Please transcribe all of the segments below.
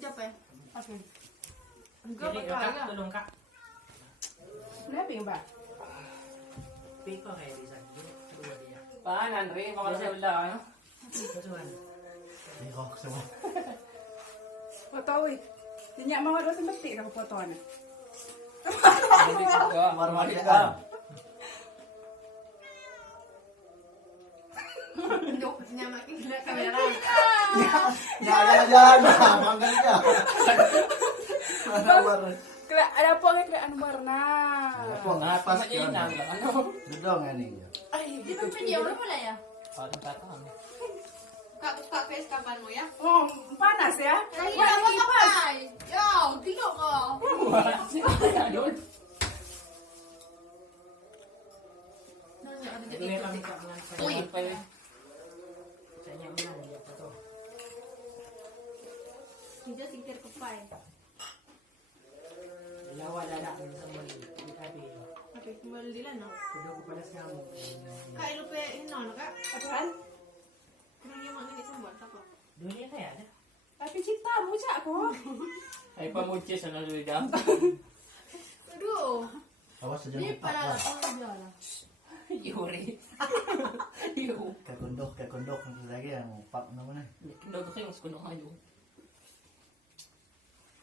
Capek. Oke. Enggak Jadi pakai Kak, tolong Kak. Kenapa ya, Mbak? Piko kayak bisa kedua dia. Paano, Andre? Baka sa ulang, ano? Betulan. Iko semua. Foto wih. Dinyak mau ada sembetik kamu fotonya. Hindi ko ka. Marmali Marmali ka. ka. Duk, nyamakin gila kamera. Nyala dyan. Manggal ka. Ada apa nggak kira anu warna? Apa ngapas Pas yun, ka? ano? Dudong ani. Ay, Di ba video mo pala ya? Parang tatang. Kak face kapan mo ya? oh panas ya? Ay, Wah, naman kipas. kapay! Yo, tino ko! Doon. Ini kami Kak mengantar. Uy. Pa yun. Saya nyaman dia foto. Hindi singkir kapay. Lawa lala sa mga di kami. Okay, kumalilan no? Kudo ko pala sa mo. Kak, ilupe, no, kak? Apaan? Kurang yung mga isang buwan, tako. Dunia kaya ada. Tapi cinta mo siya ako. Ay, pamutsis, ano, Luida? Aduh, Awas sa di dyan. pala, ang gala. Yuri. Yung. Kakundok lagi ang pak naman eh. Doon ko yung skuno kayo.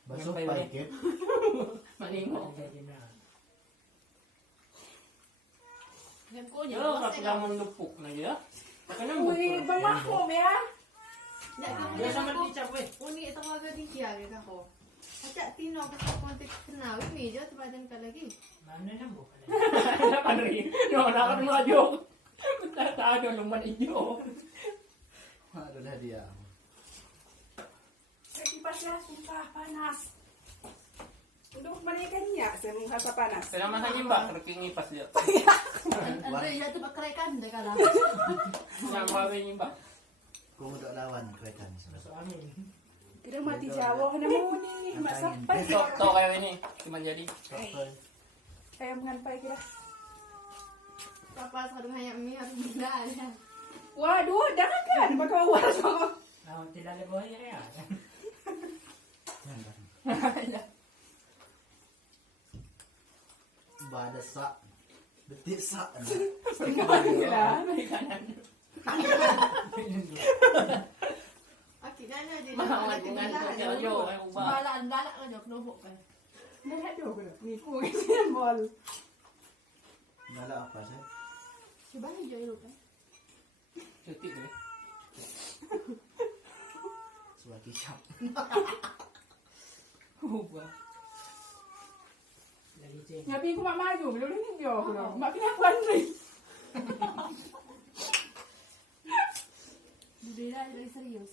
Basok Yan pa yun. paikit. Maningo. Jadi na. Yan ko niya. Yo, kapila mong lupok na yun. Kanang Uy, lupok. bamakom ya. Dia sama di capek. Uni, ito ka agad yung kiyagin ako. At tino, kasi konti kanawi, medyo, tapadan ka lagi. Mana na mo pala. Nakan rin. No, nakan mga joke. Taano, luman inyo. Ano na dia. Kasi pa siya, sumpah panas. Untuk manikan niya, saya menghasa panas. Kaya masangin ba? Karaking ipas niya. Andre, ya ito bakrekan, deka lang. Nakawin niyo ba? Kung udah lawan kerekan. So amin. Kira mati Jawa na mo ni, masapan. To kayo ini. Cuman jadi. Kaya menganpai kira. Tapos, kadang hanya mi, harus benda ya. Waduh, jangan kan, baka wawas ako. Ah, tilala ko ya. Bada sa. Betik sa. Gila. Akin na, di Mahawan ko nga ito. Yo, ay uba. Balaan, balak ka niyo, knubo ka. Nalado ko na. Ni ko kasi ang ball. Dala apa sih? Coba niyo, Joy, ka. Cuti deh. Suaki siap. Uba. Lagi ceng. Ngapi ko mamayo, belum ni yo ko. Mak pinakuan rin. Beda, very serius.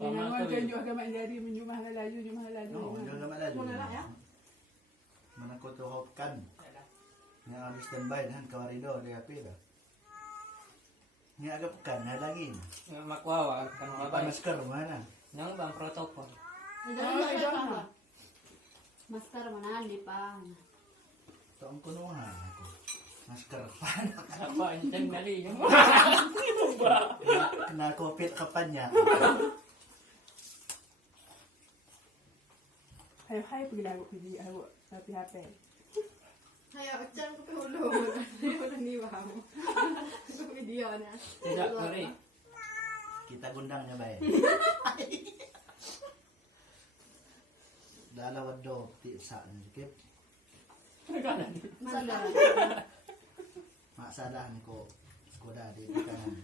Yang naman tunjuk agama jadi menjumah laju, jumah laju. No, jangan malaju. Muna lang, ya? Mana ko to hopkan. Nga habis standby dan kawarido dia pila. Nga agak pekan na lagi. Nga makwawa. Kan mga Apa ba? masker mana? Nang bang protocol. Ito na. Master mana, di pa. To ang kunuhan ako. Masker pan. Apa anjing nali yung Kena covid kapannya. Hai pergi lagu pergi aku tapi HP. Hayo, ucan ko ulo. Ano ni ba mo? Ito video na. Tidak ngeri. Kita gundangnya baik. Dala wado ti sa sikip. Masala. Masalah ni ko skoda di kanan.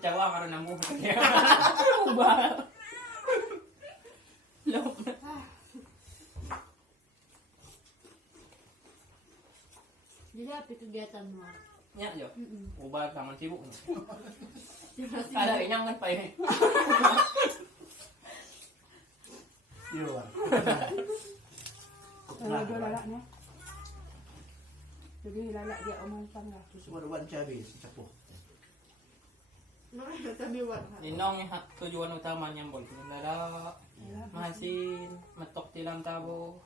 Cawa karon nang mo. Uba. Lok na. Jadi apa kegiatan mo? Nya yo. Mm-mm. Uba taman sibuk. Ada inyangan pa eh. Yo. Dua lalaknya. Jadi lalak dia omong panglah. Terus warwan cabe cepuh. No, sabi wa. Ninong yung tujuan utama niyang bol. Nalala, masin, matok tilang tabo.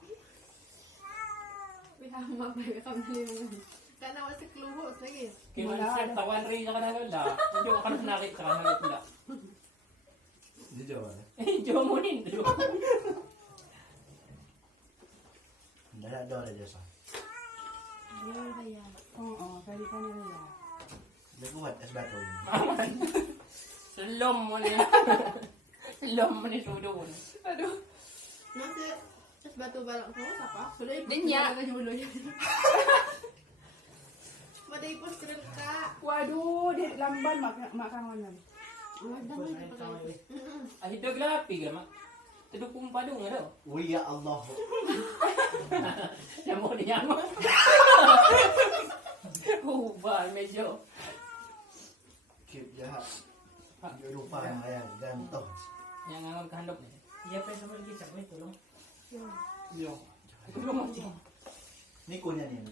Pihama pa kami mo. Karena masih keluar lagi. Kiwan set, tawan rin sa kanang da. Hindi ko kanang nakit sa kanang da. Di Jawa. Diyo mo nin, diyo. Dala daw na Diyos. Iya kaya. Oo, pwede ka nila. Laguhat as bato yun. Sulom mo ni. Sulom mo ni Sudon. Aduh. Nanti terus batu balak ko apa? Sudah ibu. Dinya. Dulu ya. Madai pos keren kak. Waduh, di lamban makan mana? Wadang Pos itu ay pakai. tawag eh. Ay, ito glapi ka ma. Tudok kong padong nga daw. Uy, ya Allah. Siya mo niya mo. Ba, medyo. Keep jahat. Hindi lupa ang kaya ganto. Yang nga magkahandok niya. Iya pa sa maligit sa may tulong. Yo. Tulong mo siya. Ni kunya ni.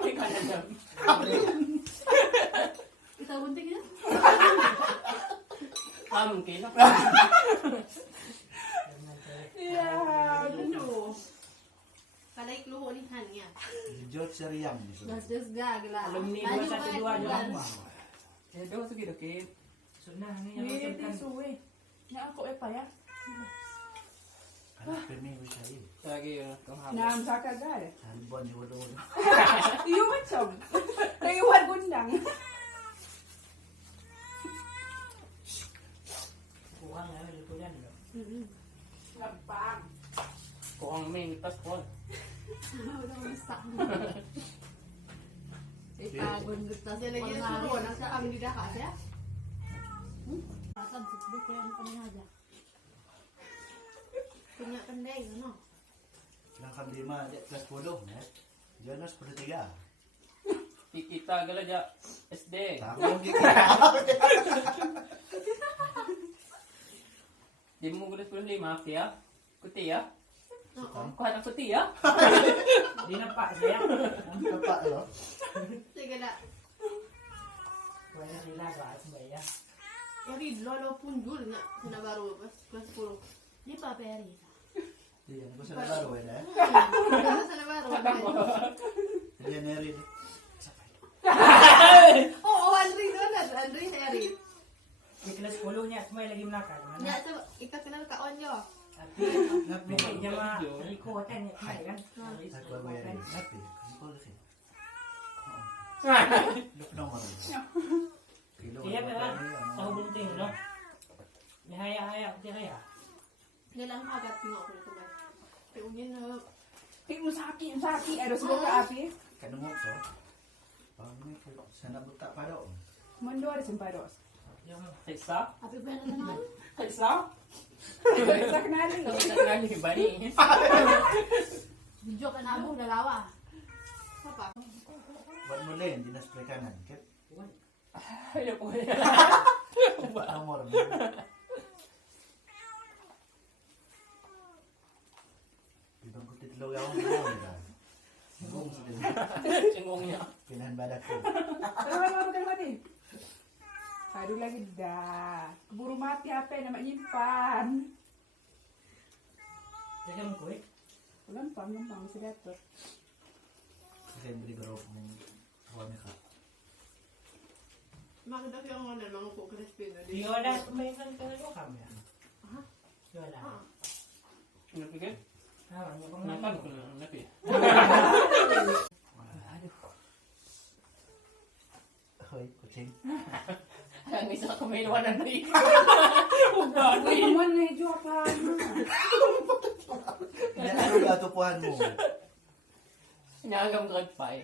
May kanan Kita bunting ya. mungkin. Iya, Aduh. Kadai keluar ni kan ya. George Seriam. Gas gagla. Alumni 212 Kan. Eh, daw sige dokit. Sunah ni ini yang kan. tisu eh. Ini aku apa ya? Anak peming wisay. Lagi kung hapon. Nam sakagal. Salbon di wala. Iyo macam. Reward gundang. Kuha nga luto yan. Gampang. Kung ang may mitas ko. Udah masak. Itagon kita sih lagi suruh nak am di dah ya. Asam sebut yang kena aja. Punya pendek no. Langkah 5 di kelas 10 ya. Jangan 10 Kita gala ja SD. Tama gitu. Di mo gulat ko 5 kaya. Kuti ya. Oo. Kuha ng kuti ya. Di na pa siya. Apa lo? Sige dah. Kuha na sila sa asbaya. Eri lolo punjul nak sana baru pas kelas 10. Ni pa peri. Iya, aku sana baru ya. Sana baru. Dia neri. Oh, Andri tu kan, Andri Eri. Di kelas 10 niya may lagi menakal. Ya tu kita kenal Kak Onjo. Tapi Napi. mungkin dia mah ikutan niya kan. Aku baru ya. Napi. Kau lagi. Look nomor. Kilo. Iya ba? Sa hubunting no. Ni haya dia kaya. Dia lang agak tengok aku tu kan. Kemudian Tik musaki. Ada sebuah api. Kanungok so. Pamit sana buta pado. Mando ada sempados. Yung Isa? apa benar kenal? Isa? Sa kenali. Kita kenal ni Bani. Jujur kan abu dah lawa. Apa? Buat mulai dinas perikanan. Kep. Ayo po. Nomor. Ibang kutit lo yaw mo nila. Ngong sila. Cengong niya. Pinahan badak ko. Makan mati. Aduh lagi dah. Keburu mati apa yang nak nyimpan. Jangan ko eh. Gampang bisa dapat. Kasi beri berapa ng suami ka. Maganda kaya ang ano mga ko crispy na Di wala may nang talaga kami. Aha. Wala. Napigil? Ah, ano kung Nakan ko na napi. Hoy, kucing. Ang isa ko may iwanan na rin. Uy, naman medyo apa. Yan ang atupuhan mo. Inaagam ka pa eh.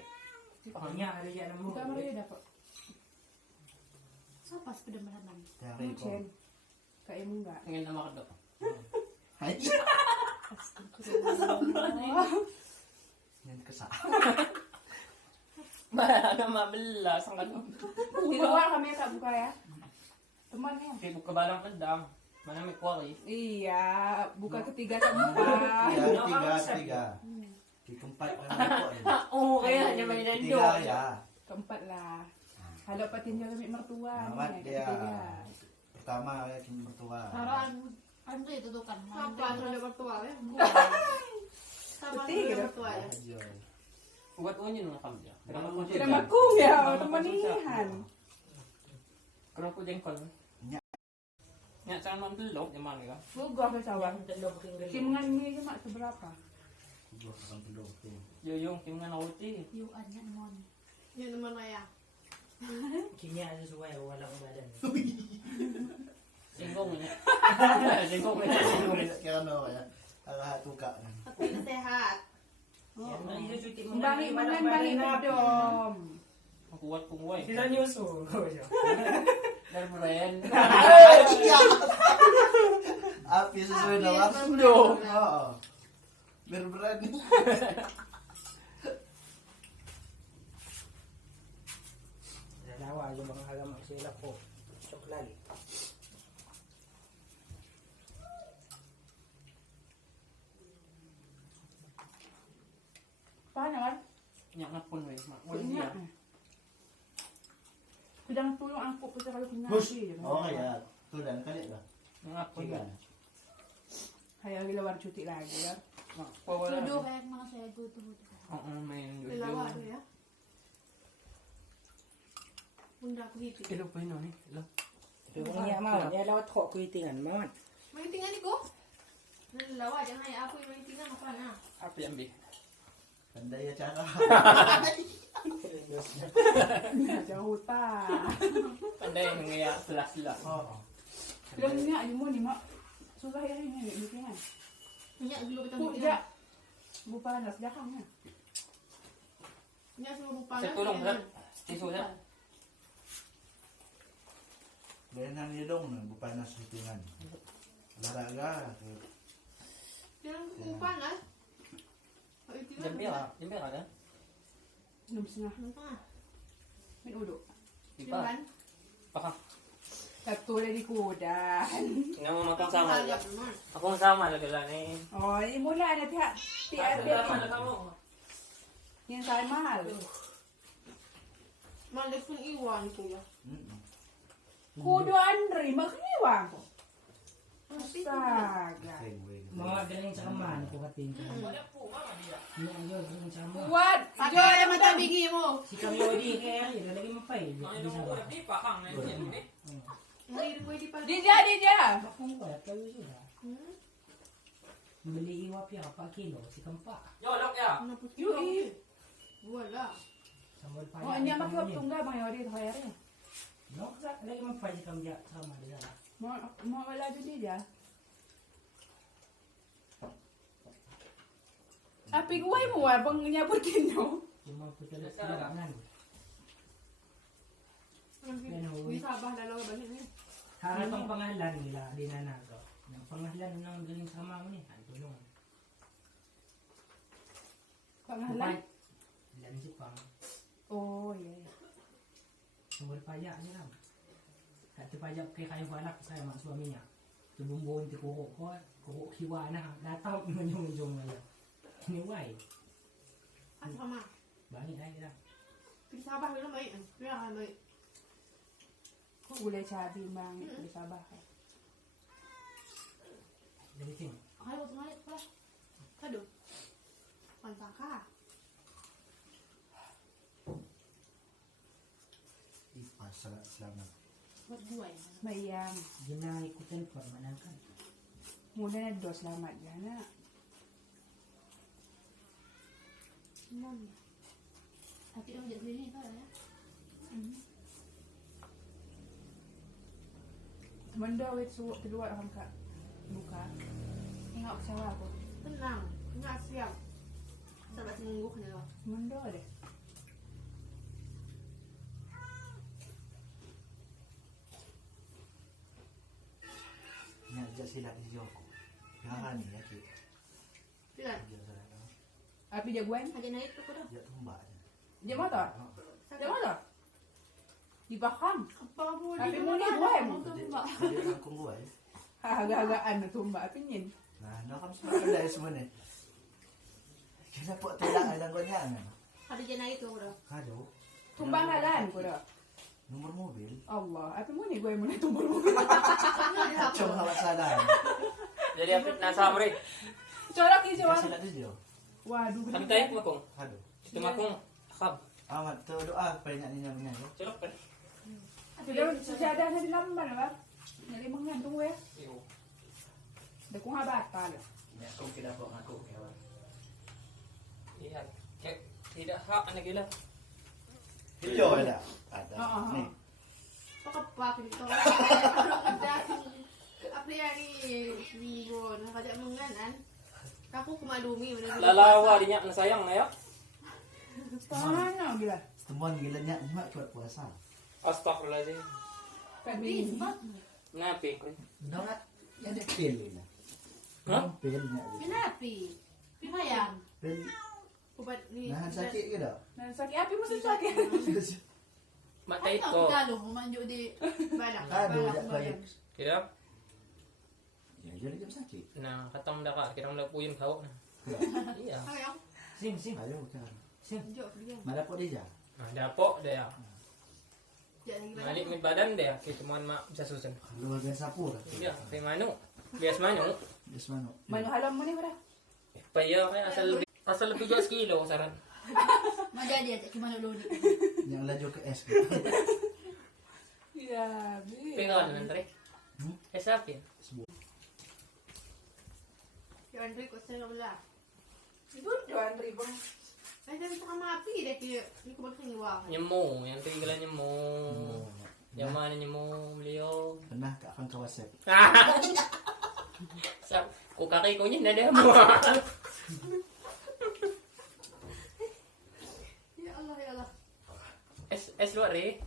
Kanya ada yan mo. Kita mari dapat. Siapa sepeda malaman? Dari ko. Chen. Kayak mo enggak. Ingin na makadok. Hay. Yan kasa. Marana mabelas ang ano. Di luar kami tak buka ya. Teman ya. Kaya buka balang kendang. Mana may kwari. Iya, buka ketiga tak buka. Tiga. Keempat na ako. Oo, kaya niya may nando. Tiga ya. Keempat lah. Kalau patinnya kami mertua Amat nih, dia. ketiga. Pertama ya kin mertua. Saran Andri itu tuh kan. Apa sudah mertua ya? Sama Betul, sudah gitu. mertua ya. Ajoy. Buat unyin nga kami. Kinamakong ya, tumanihan. Karena aku jengkol. Nya jangan membelok emang ya. Suga ka sawan. Simangan mi cuma seberapa? Gua akan peluk tu. Yung timngan uti. Yung ano naman. Yan naman kaya. Kimia sesuai walang badan. Singkong niya. Singkong niya. Kaya ano kaya? Alahat tuka. At pinasehat. Yan na ito cuti Ang bangi mangan bangi dom. Ang kuwat kong way. Sila nyuso. Dari brand. Api sesuai nawas. No. Oo. Berberan. Dalawa yung mga halaman sila po. Coklat. Paano man? Nya ngapun way. Wala Wala na. Kudang tulong ang kuko sa kalau Bus. kunasi. Oh ya. Tudan kali ba? ngapun. Tiga. Kaya gilawar cuti lagi ya. Wala. Tudo kaya mga saya tudo. Oo, main. Dalawa ano ya? Bunda ko hiti. Ilo pa yun eh. Ilo. Yung niya mau, niya lawat ko kuitingan mau. May tingnan ko. Dalawa jangan ay ako yung tingnan apa na. Apa yang bi? Pandai ya cara. Jauh ta. Pandai ngaya sila-sila. Oo. Bilang niya ayo mo ni mak. Susah ya ini bikingan. Minyak dulu kita Ku ja. Bupanas jakang ya. Minyak suruh panas. Saya tolong berat. Tisu ya. Benan ni dong bupanas hitungan. Olahraga. Jangan panas. Oh itu kan. Jempel ada. 6,5. Kenapa? Min udo. Ipa. Kan? Pakang. Satu dari kuda. Nga mo makang sama. Halap naman. Akong sama lagi lang eh. Oh, ini mula ada tiap tiap Sama na kamo. yang saya mahal. Malas pun iwan ko ya. Kudo Andre makniwang ko. Tapi Astaga. Mga galing sa kaman ko kating ka. Niya yo galing sa kaman. Kuat. Pakai ada mata bigi mo. Si kami odi kaya lagi mo pa eh. Pakang na yun. Hindi pwede pa. Dia. Bakong ko tayo sudah. Beli iwap ya pa kilo si kampa. Yo, lok ya. Ano po Yui. Wala. Sambal pa. Oh, niya makiwap tungga bang yori to kaya rin. No, lagi mo pa si kamja sama dia. Mo wala din dia. Api kuway mo bang nyabutin nyo. Cuma putul serangan. Bisa bah dalawa balik ni. Harap ang pangalan nila dinanago. Ang pangalan ng galing sa mama ni tulong. Pangalan? Ilan si Pang. Oh, yeah. Sumber pajak niya lang. At pajak kay kayo anak saya mga suaminya. Tubumbuhin ti kuko ko. Kuko hiwa na. Lataw mo yung ngayon. Anyway. At sama. Bangin ay lang. Bisa bah dulu mai. Biar kan mai. Kulay sabi mang bisa bahay. Jadi ting. Ayo ngai pa. Kado. Pantaka. Ipas selamat. Buat buai. Mayang. Ginaikutan ko manakan. Muna na dos selamat yan na. Mom. Hati orang jadi ni tak ya. Mandawit suwak kedua orang kak. Buka. Ingat sawa ako. Tenang. Enggak siap. Sabar seminggu kena. Mandaw deh. Ngajak sila di Joko. Jangan ni ya ki. Tidak. Api jagoan? Aja naik tu dah. Ya tumbak. Dia motor? Dia motor? Di bakang. Apa mau Tapi di mau ni mana? buai. Mau tu mbak. Dia kangkung gua. Agak-agakan na tumba. Apinin. Nah, nak kamu semua ada semua ni. Kita buat tidak ada gua ni ana. Ada je naik tu dah. Kado. Tumba ngalan ko dah. Nomor mobil. Allah. Api mo ni gue mo na tumba mo. Kacau awak sadar. Jadi apa nasa amri? Corak isi Kasih war. lah dia. Waduh. Santai mo kong. Kado. Tumakong kab. Amat tu doa banyak ni namanya. Cerok kan? Sudah sejadah na nilamban ba? Nalimangan tunggu ya. Iyo. Da kung habatal. Ya, kung kita po ako kaya. Iya. Kayak tidak hak anak gila. Video ada. Ada. Ni. Pakapak dito. Apa yang ni Bon? Nakajak menganan. Aku kumalumi. Lalawa dinya na sayang na ya. Paano gila? Temuan gilanya mak kuat puasa. Astagfirullahaladzim. Kami. Napi ko. Donat yang dia pil ni. Hah? Pilnya. Pinapi. Pimayan. Pil. Kubat ni. Nahan sakit ke dah? Sakit api mo sa sakit. Matay Ay, ko. Tagalog. Manjo di balak. Aduh, Balak tak mo balik. yan. Kaya Ya, jadi jam sakit. na katong da ka kirang lang po yung kao. Iya. Ayaw. Sim, sim. Ayo kan. Manjo. Bigyan. Mana po dia? Ada po daya. Jangan lagi Mali balak. min badan daya kay tuman ma sa susan. Luagan sapur. Iya, kay mano. Bias mano. Yes mano. Mano halam mo ni wala. Payo kay asal lebih 2 kilo saran. Majadi aja cuma luluni. Yang laju ke es. Ya, Pingon nan tre. Esapin. Yan Rico sa wala. Good Joan Ribo. Ay, dami sa kamapi. Dahil hindi ko magsiniwa. Nyemo, yang tigilan nyemo. Yang mana nyemo beliau. Pernah ke akan kawasep. Sa ko kakay ko niya na mo. Ya Allah, ya Allah. Es luar eh.